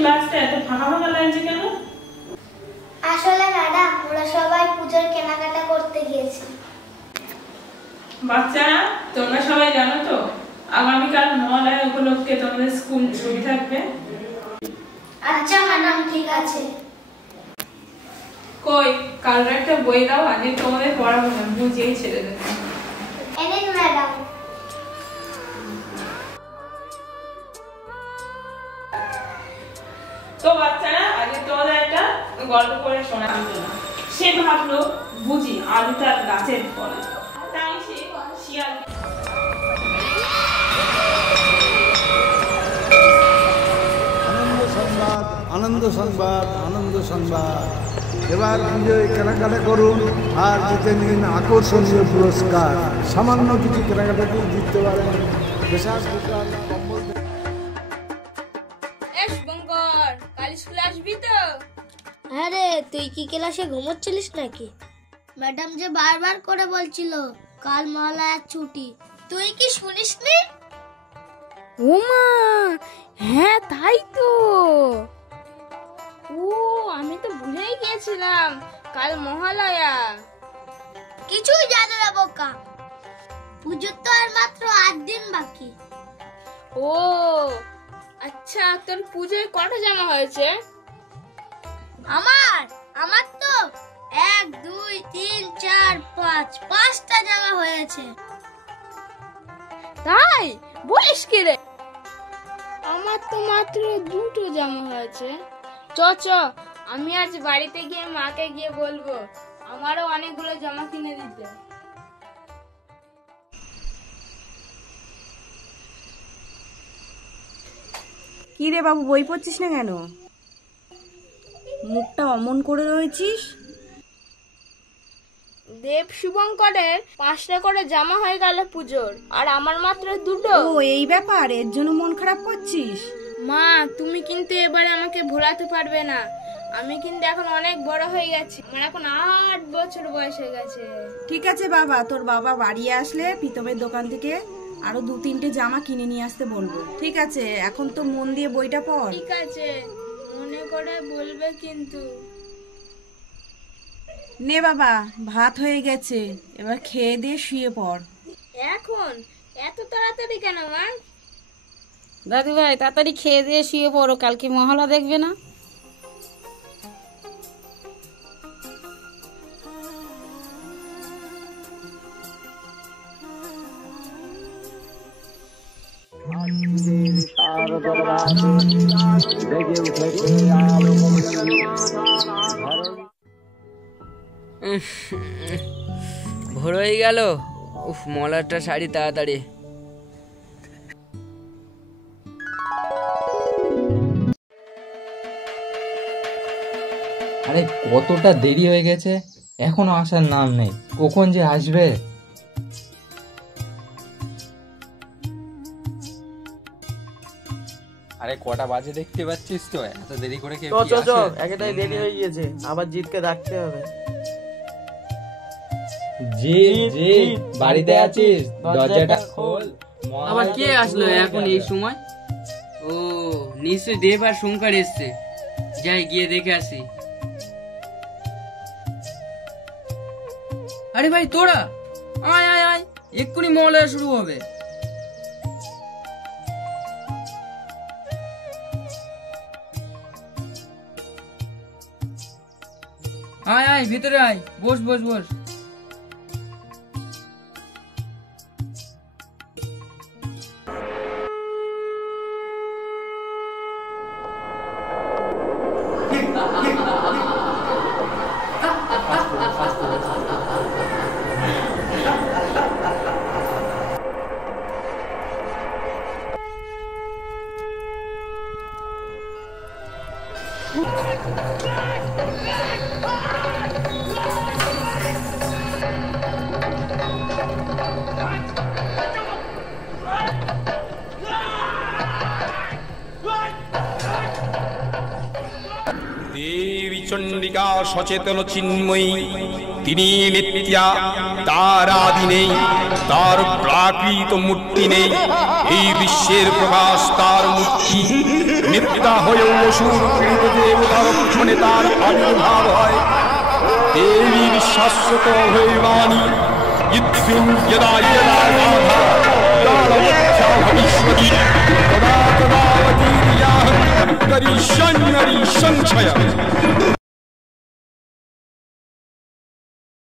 ক্লাসটা এত ফাঁকা ফাঁকা লাগছে কেন? আসলে ম্যাডাম ওরা সবাই পূজার কেনাকাটা করতে গিয়েছে। বাচ্চারা তোমরা সবাই জানো তো আগামীকাল মহালয়া উপলক্ষে তোমাদের স্কুল ছুটি থাকবে। আচ্ছা ম্যাডাম, ঠিক আছে। কই কাল একটা বই দাও, আজ তোমাদের পড়াবো না, বুঝিয়েই ছেড়ে দেবে। এনেন ম্যাডাম। তো বাচ্চারা আজ তোমাদের একটা গল্প করে শোনাবো। সে ভাবলো বুঝি আলুটা গাছের ফল, তাই সে শিয়াল আনন্দ সংবাদ, আনন্দ সংবাদ। এবার বিজয় কেনাকাটা করুন আর জিতে নিন আকর্ষণীয় পুরস্কার। সামান্য কিছু কেনাকাটাতেই জিততে পারেন বিশাল দোকান, কম্বল। শুভঙ্কর, কাল স্কুলে আসবি তো? আরে তুই কি ক্লাসে ঘুমোচ্ছিলিস নাকি? ম্যাডাম যে বারবার করে বলছিল কাল মহালয়ার ছুটি, তুই কি শুনিসনি? ওমা, হ্যাঁ তাই তো। ও, আমি তো ভুলেই গিয়েছিলাম কাল মহালয়া। কিছুই জানো না বোকা, পুজোর তো আর মাত্র 8 দিন বাকি। ও আচ্ছা, তোর পুজোয় কটা জামা হয়েছে? আমার তো 1 2 3 4 5 5টা জামা হয়েছে। তাই বলিস কি রে? আমার তো মাত্র 2টো জামা হয়েছে। চ আমি আজ বাড়িতে গিয়ে মাকে গিয়ে বলবো আমারও অনেকগুলো জামা কিনে দিতে। কি রে বাবু, বই পড়ছিস না কেন? মুখটা অমন করে রয়েছিস। দেব শুভঙ্করের 5টা করে জামা হয়ে গেল পুজোর, আর আমার মাত্র 2টো। ও এই ব্যাপার, এর জন্য মন খারাপ করছিস? মা, তুমি কিন্তু এবারে আমাকে ভোলাতে পারবে না। আমি কিন্তু এখন অনেক বড় হয়ে গেছি, আমার এখন 8 বছর বয়স হয়ে গেছে। ঠিক আছে বাবা, তোর বাবা বাড়ি আসলে প্রীতমের দোকান থেকে আরো 2-3টে জামা কিনে নিয়ে আসতে বলবো। ঠিক আছে, এখন তো মন দিয়ে বইটা পড়। ঠিক আছে, মনে করে বলবে কিন্তু। নে বাবা, ভাত হয়ে গেছে, এবার খেয়ে দিয়ে শুয়ে পড়। এখন এত তাড়াতাড়ি কেন মা? দাদু ভাই, তাড়াতাড়ি খেয়ে দিয়ে শুয়ে পড়ো, কালকে মহলা দেখবে না? ভোর হয়ে গেল। উফ, মলারটা শাড়ি তাড়াতাড়ি। আরে কতটা দেরি হয়ে গেছে, এখনো আসার নাম নেই। কখন যে আসবে? আরে কটা বাজে দেখতে পাচ্ছিস তো, এত দেরি করে কেউ চ একটাই দেরি হয়ে গিয়েছে, আবার জিতকে ডাকতে হবে। জিৎ, বাড়িতে আছিস? দরজাটা খোল। আবার কে আসলো এখন এই সময়? ও নিশ্চয় দেব আর শঙ্কর এসছে, যাই গিয়ে দেখে আসি। আরে ভাই তোরা আয় আয় আয়, এক্ষুনি মহলয়া শুরু হবে। আয় আয়, ভিতরে আয়, বস বস বস। চণ্ডিকা সচেতন চিন্ময়ী, তিনি নিত্যা, তার আদি নেই, তার প্রাকৃত মূর্তি নেই। এই বিশ্বের প্রকাশ তার মূর্তি। নিত্যা হয়েও অসুর পীড়িত দেবতার ক্ষণে তার আবির্ভাব হয়। দেবীর শাশ্বত ভৈবানী ইদ্ধিম যদা যদা গাধা কালমধ্যা ভবিষ্যতি তদা তদাবতীর্যাহং করিষ্যাম্যরি সংশয়।